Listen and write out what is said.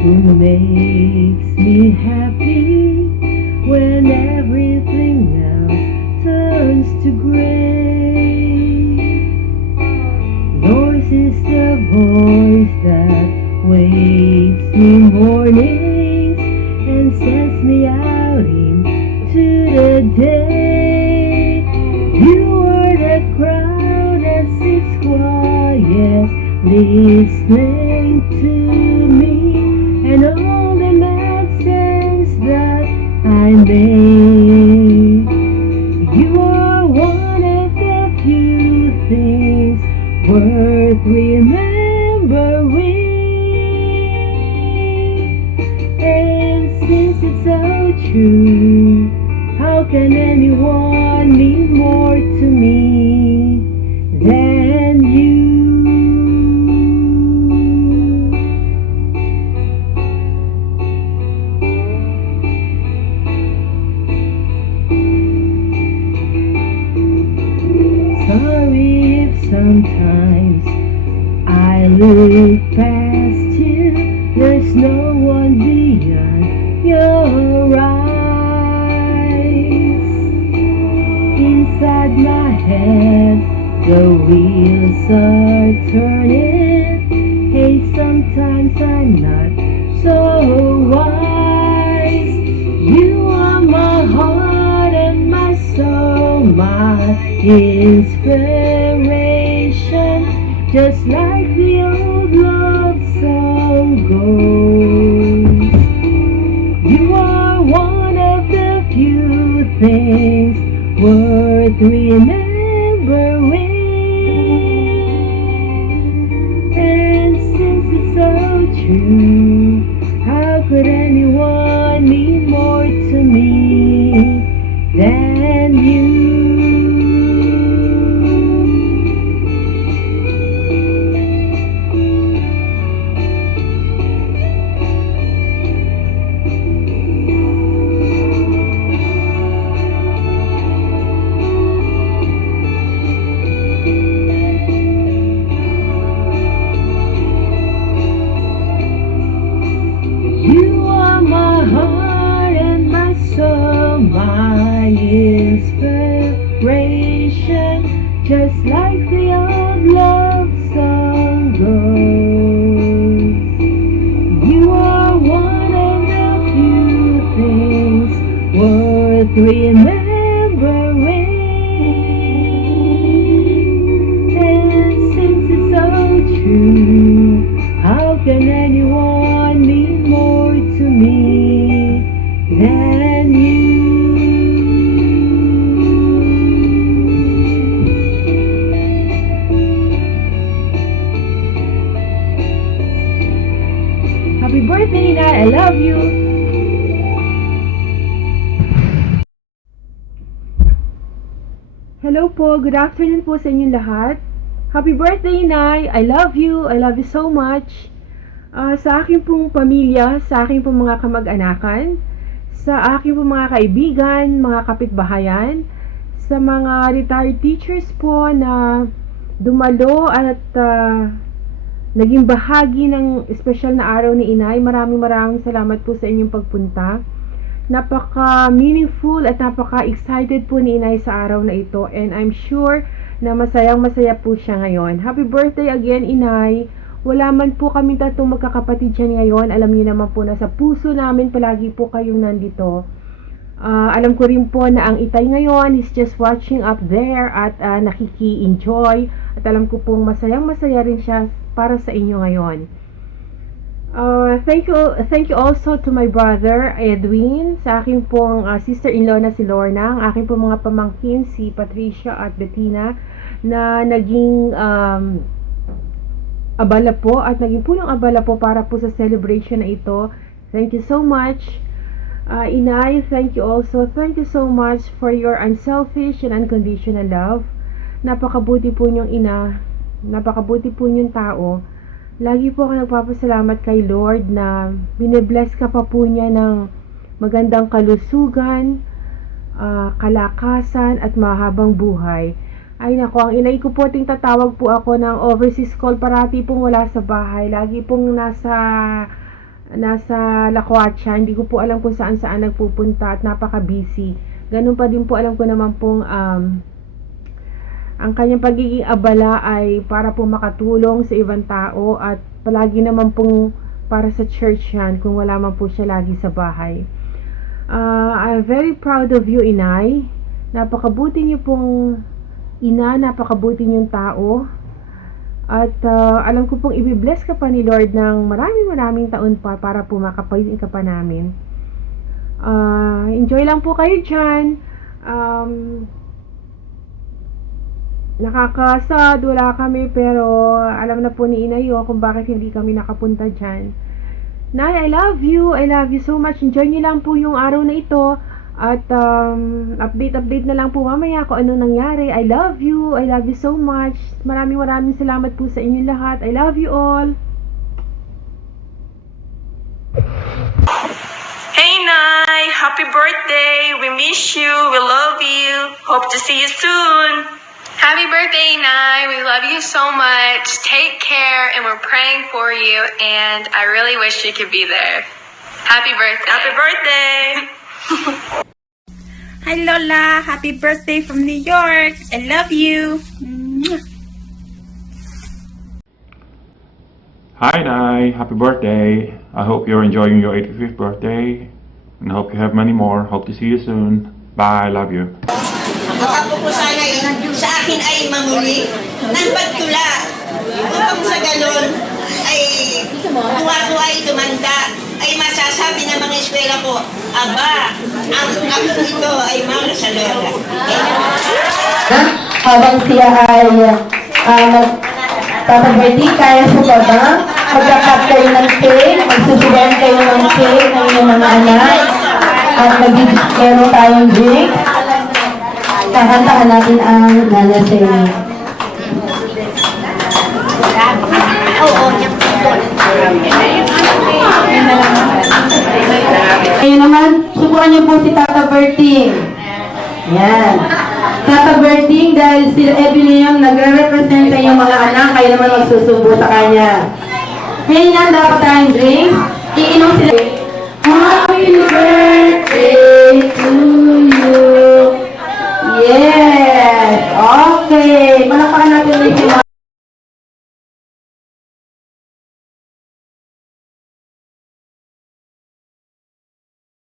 who makes me happy when everything else turns to gray. Yours is the voice that wakes me mornings and sends me out into the day. You are the crowd that sits quiet, listening to me and all the nonsense that I make. You are one of the few things worth remembering. And since it's so true, how can anyone mean more to me than you? Sorry if sometimes I look past you. There's no one beyond your eyes. Inside my head, the wheels are turning. Hey, sometimes I'm not so wise. You are my heart and my soul, my inspiration, just like the old love song goes. You are one of the few things worth remembering. And since it's so true, how could anyone mean more to me than you? You are my heart and my soul, my inspiration, just like the old love song goes. You are one of the few things worth remembering. And since it's so true, how can anyone mean more to me than you? Happy birthday, Inay! I love you! Hello po, good afternoon po sa inyong lahat. Happy birthday, Inay! I love you! I love you so much! Sa aking pong pamilya, sa aking pong mga kamag-anakan, sa aking pong mga kaibigan, mga kapitbahayan, sa mga retired teachers po na dumalo at naging bahagi ng espesyal na araw ni Inay. Maraming salamat po sa inyong pagpunta. Napaka-meaningful at napaka-excited po ni Inay sa araw na ito, and I'm sure na masayang-masaya po siya ngayon. Happy birthday again, Inay! Wala man po kami tatlong magkakapatid dyan ngayon. Alam niyo naman po na sa puso namin palagi po kayong nandito. Alam ko rin po na ang Itay ngayon is just watching up there at nakiki-enjoy. At alam ko pong masayang-masaya rin siya para sa inyo ngayon. Thank you also to my brother Edwin, sa aking pong sister-in-law na si Lorna, ang aking pong mga pamangkin si Patricia at Bettina na naging abala po at naging punong abala po para po sa celebration na ito. Thank you so much. Inay, thank you also. Thank you so much for your unselfish and unconditional love. Napakabuti po niyong ina. Napakabuti po niyong tao. Lagi po ako nagpapasalamat kay Lord na bine-bless ka pa po niya ng magandang kalusugan, kalakasan at mahabang buhay. Ay nako, ang inay ko po ting tatawag po ako ng overseas call, parati pong wala sa bahay. Lagi pong nasa Lacuacha. Hindi ko po alam kung saan nagpupunta at napaka-busy. Ganun pa din po alam ko naman pong ang kanyang pagiging abala ay para po makatulong sa ibang tao at palagi naman pong para sa church yan kung wala man po siya lagi sa bahay. I'm very proud of you, Inay. Napakabuti niyo pong ina, napakabuti niyong tao. At alam ko pong ibibless ka pa ni Lord ng maraming taon pa para po makapayin ka pa namin. Enjoy lang po kayo dyan. Nakakasad, wala kami, pero alam na po ni Inayo kung bakit hindi kami nakapunta dyan. Nay, I love you so much. Enjoy niyo lang po yung araw na ito. At update na lang po mamaya kung ano nangyari. I love you so much. Maraming salamat po sa inyo lahat. I love you all. Hey Nay, happy birthday. We miss you. We love you. Hope to see you soon. Happy birthday, Nai. We love you so much. Take care, and we're praying for you, and I really wish you could be there. Happy birthday. Happy birthday. Hi Lola, happy birthday from New York. I love you. Mwah. Hi Nai, happy birthday. I hope you're enjoying your 85th birthday and hope you have many more. Hope to see you soon. Bye, love you. Ako po sana sa akin ay mamuli ng pagtula upang sa galon ay tuwa-tuwa ay tumanda ay masasabi ng mga eskwela ko, aba, ang ako ito ay mga sa Lola. Habang siya ay magpapabirthday, kaya sa baba, magkakat kayo ng cake, magsusubuan kayo ng cake ng inyong mga anak, at meron tayong drink. Kakantahan natin ang Nanasay. Ngayon naman, subukan niyo po si Tata Berting. Yan. Tata Berting, dahil si Evelyn yung nagre-represent sa inyong mga anak, kayo naman magsusubo sa kanya. Ngayon na, dapat tayong drink. Iinom sila. Happy birthday!